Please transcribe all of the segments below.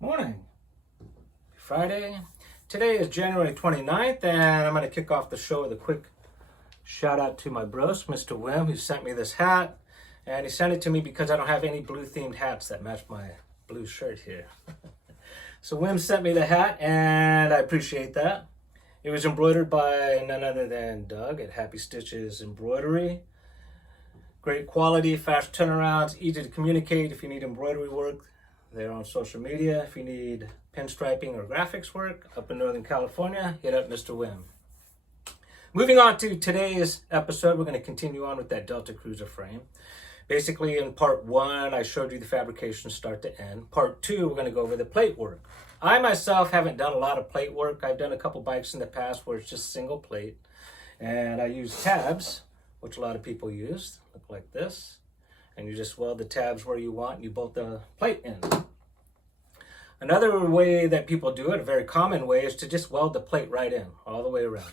Morning. Friday. Today is January 29th, and I'm going to kick off the show with a quick shout out to my bros, Mr. Wim, who sent me this hat. And he sent it to me because I don't have any blue themed hats that match my blue shirt here. So Wim sent me the hat, and I appreciate that. It was embroidered by none other than Doug at Happy Stitches Embroidery. Great quality, fast turnarounds, easy to communicate if you need embroidery work. They're on social media. If you need pinstriping or graphics work up in Northern California, hit up Mr. Wim. Moving on to today's episode, we're going to continue on with that Delta Cruiser frame. Basically, in part one, I showed you the fabrication start to end. Part two, we're going to go over the plate work. I myself haven't done a lot of plate work. I've done a couple bikes in the past where it's just single plate. And I use tabs, which a lot of people use. Look like this. And you just weld the tabs where you want and you bolt the plate in. Another way that people do it, a very common way, is to just weld the plate right in, all the way around.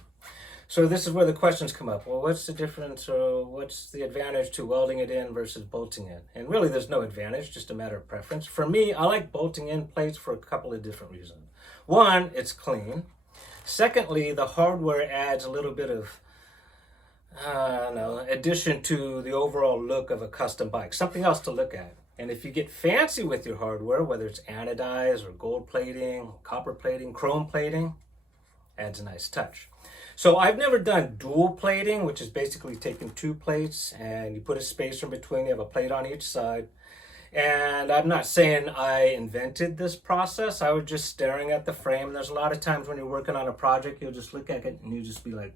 So this is where the questions come up. Well, what's the difference, or what's the advantage to welding it in versus bolting in? And really there's no advantage, just a matter of preference. For me, I like bolting in plates for a couple of different reasons. One, it's clean. Secondly, the hardware adds a little bit of addition to the overall look of a custom bike, something else to look at. And if you get fancy with your hardware, whether it's anodized or gold plating, copper plating, chrome plating, adds a nice touch. So I've never done dual plating, which is basically taking two plates and you put a spacer in between, you have a plate on each side. And I'm not saying I invented this process. I was just staring at the frame. And there's a lot of times when you're working on a project, you'll just look at it and you just be like,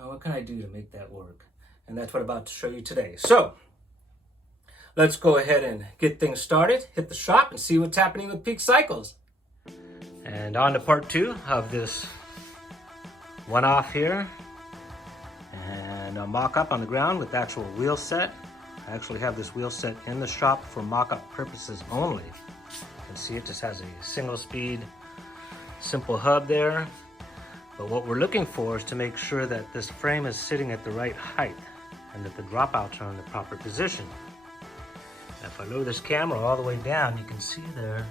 oh, what can I do to make that work? And that's what I'm about to show you today. So let's go ahead and get things started, hit the shop, and see what's happening with Peak Cycles. And on to part two of this one-off here. And a mock-up on the ground with the actual wheel set. I actually have this wheel set in the shop for mock-up purposes only. You can see it just has a single-speed, simple hub there. But what we're looking for is to make sure that this frame is sitting at the right height and that the dropouts are in the proper position. Now, if I lower this camera all the way down, you can see there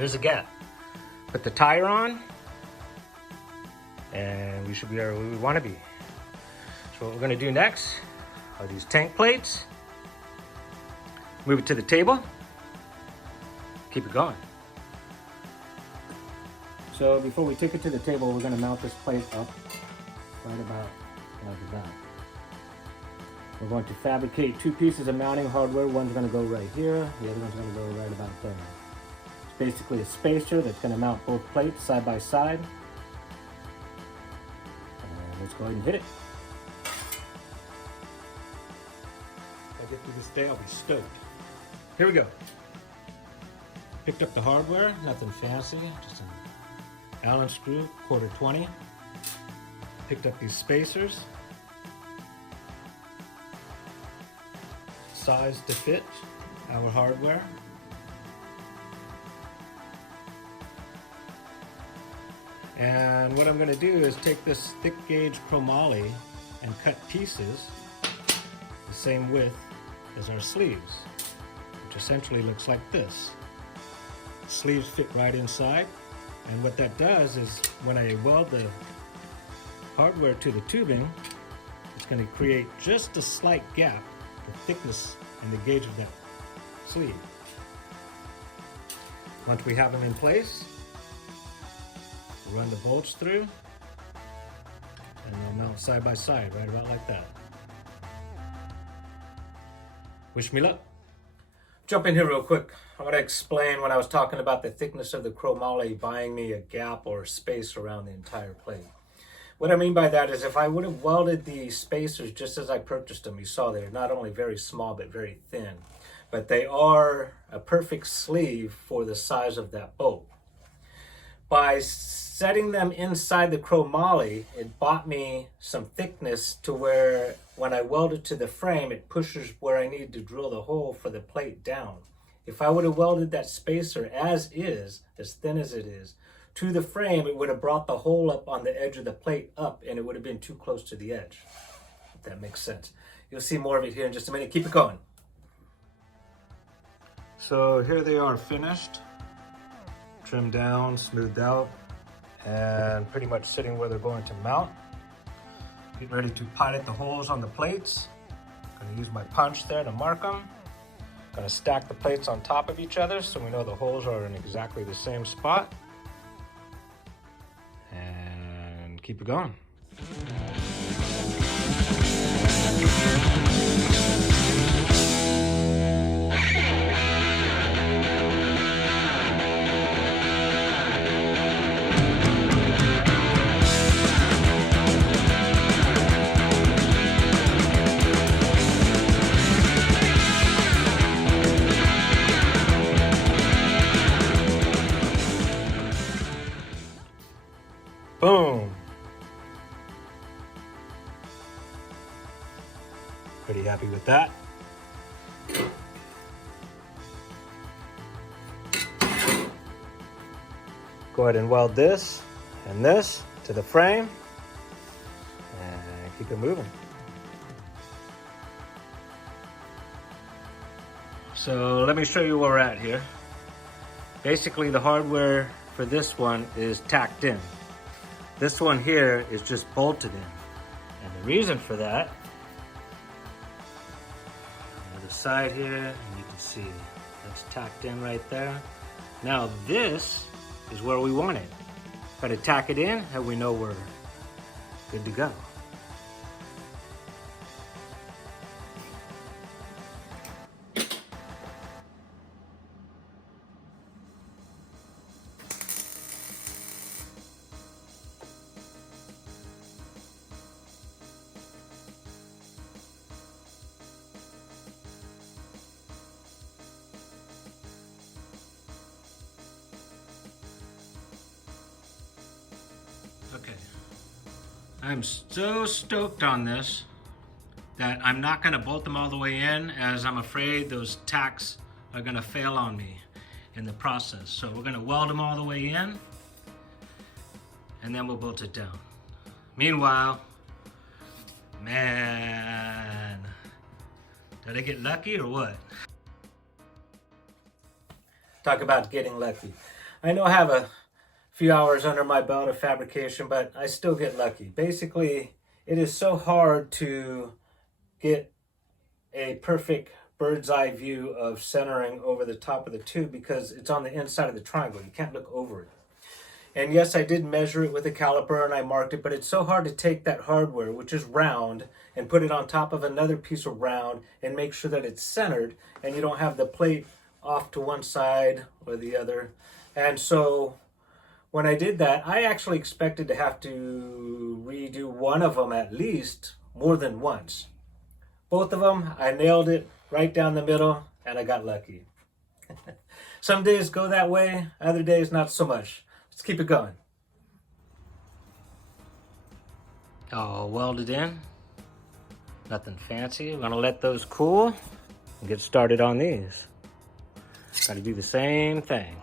is a gap. Put the tire on, and we should be where we want to be. So what we're going to do next are these tank plates. Move it to the table. Keep it going. So before we take it to the table, we're going to mount this plate up right about like that. We're going to fabricate two pieces of mounting hardware. One's going to go right here, the other one's going to go right about there. It's basically a spacer that's going to mount both plates side by side. And let's go ahead and hit it. If I get through this day, I'll be stoked. Here we go. Picked up the hardware, nothing fancy, just an Allen screw, 1/4 Picked up these spacers, size to fit our hardware. And what I'm going to do is take this thick gauge chromoly and cut pieces the same width as our sleeves, which essentially looks like this. Sleeves fit right inside. And what that does is when I weld the hardware to the tubing, it's going to create just a slight gap, the thickness and the gauge of that sleeve. Once we have them in place, we'll run the bolts through and they'll mount side by side, right about like that. Wish me luck. Jump in here real quick. I want to explain when I was talking about the thickness of the chromoly buying me a gap or space around the entire plate. What I mean by that is if I would have welded the spacers just as I purchased them, you saw they're not only very small but very thin, but they are a perfect sleeve for the size of that bolt. By setting them inside the chromoly, it bought me some thickness to where when I weld it to the frame, it pushes where I need to drill the hole for the plate down. If I would have welded that spacer as is, as thin as it is, to the frame, it would have brought the hole up on the edge of the plate up and it would have been too close to the edge, if that makes sense. You'll see more of it here in just a minute. Keep it going. So here they are finished, trimmed down, smoothed out, and pretty much sitting where they're going to mount. Get ready to pilot the holes on the plates. Gonna use my punch there to mark them. Gonna stack the plates on top of each other so we know the holes are in exactly the same spot. And keep it going. Boom. Pretty happy with that. Go ahead and weld this and this to the frame and keep it moving. So let me show you where we're at here. Basically the hardware for this one is tacked in. This one here is just bolted in. And the reason for that, on the other side here, and you can see that's tacked in right there. Now this is where we want it. Got to tack it in and we know we're good to go. Okay, I'm so stoked on this that I'm not gonna bolt them all the way in, as I'm afraid those tacks are gonna fail on me in the process. So we're gonna weld them all the way in and then we'll bolt it down. Meanwhile, man, did I get lucky or what? Talk about getting lucky. I know I have a few hours under my belt of fabrication, but I still get lucky. Basically, it is so hard to get a perfect bird's eye view of centering over the top of the tube because it's on the inside of the triangle. You can't look over it. And yes, I did measure it with a caliper and I marked it, but it's so hard to take that hardware, which is round, and put it on top of another piece of round and make sure that it's centered and you don't have the plate off to one side or the other. And so when I did that, I actually expected to have to redo one of them at least more than once. Both of them, I nailed it right down the middle and I got lucky. Some days go that way, other days not so much. Let's keep it going. All welded in. Nothing fancy. We're gonna let those cool and get started on these. Gotta do the same thing.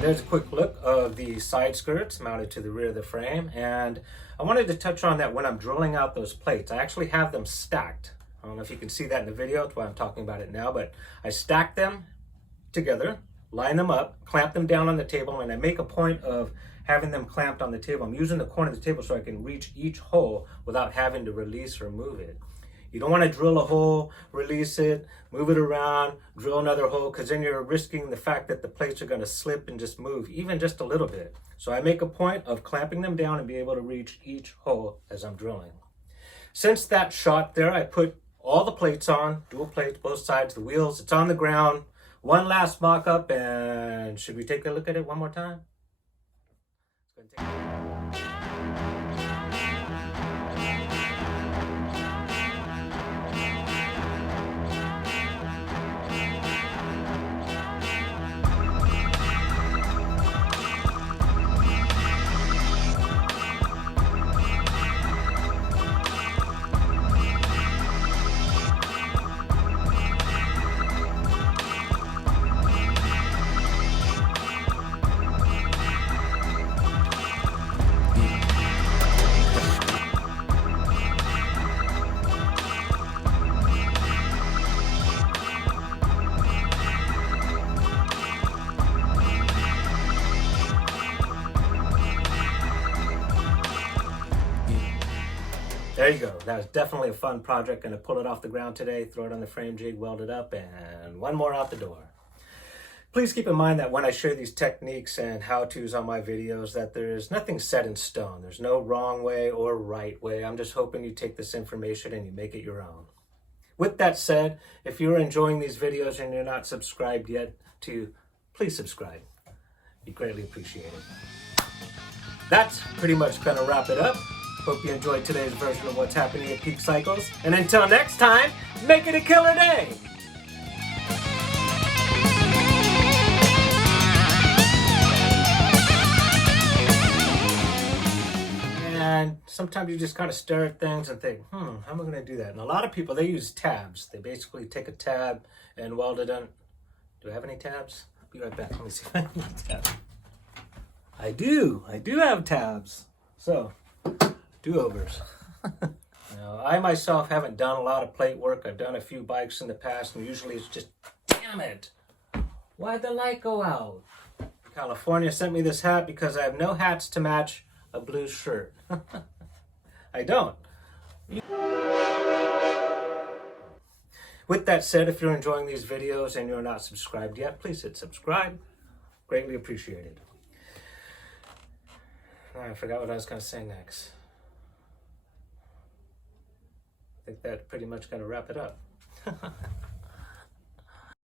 There's a quick look of the side skirts mounted to the rear of the frame, and I wanted to touch on that when I'm drilling out those plates. I actually have them stacked. I don't know if you can see that in the video, that's why I'm talking about it now, but I stacked them together line them up, clamp them down on the table, and I make a point of having them clamped on the table. I'm using the corner of the table so I can reach each hole without having to release or move it. You don't want to drill a hole, release it, move it around, drill another hole, because then you're risking the fact that the plates are going to slip and just move, even just a little bit. So I make a point of clamping them down and be able to reach each hole as I'm drilling. Since that shot there, I put all the plates on, dual plates, both sides, the wheels, it's on the ground. One last mock-up, and should we take a look at it one more time? There you go. That was definitely a fun project. Going to pull it off the ground today, throw it on the frame jig, weld it up, and one more out the door. Please keep in mind that when I share these techniques and how-tos on my videos, that there's nothing set in stone. There's no wrong way or right way. I'm just hoping you take this information and you make it your own. With that said, if you're enjoying these videos and you're not subscribed yet, please subscribe. Be greatly appreciated. That's pretty much going to wrap it up. Hope you enjoyed today's version of what's happening at Peak Cycles. And until next time, make it a killer day! And sometimes you just kind of stare at things and think, how am I going to do that? And a lot of people, they use tabs. They basically take a tab and weld it on. Do I have any tabs? I'll be right back. Let me see if I have any tabs. I do have tabs. So, do-overs. Now, I myself haven't done a lot of plate work. I've done a few bikes in the past, and usually it's just, damn it, why'd the light go out? California sent me this hat because I have no hats to match a blue shirt. I don't. With that said, if you're enjoying these videos and you're not subscribed yet, please hit subscribe. Greatly appreciated. I forgot what I was going to say next. I think that pretty much got to wrap it up.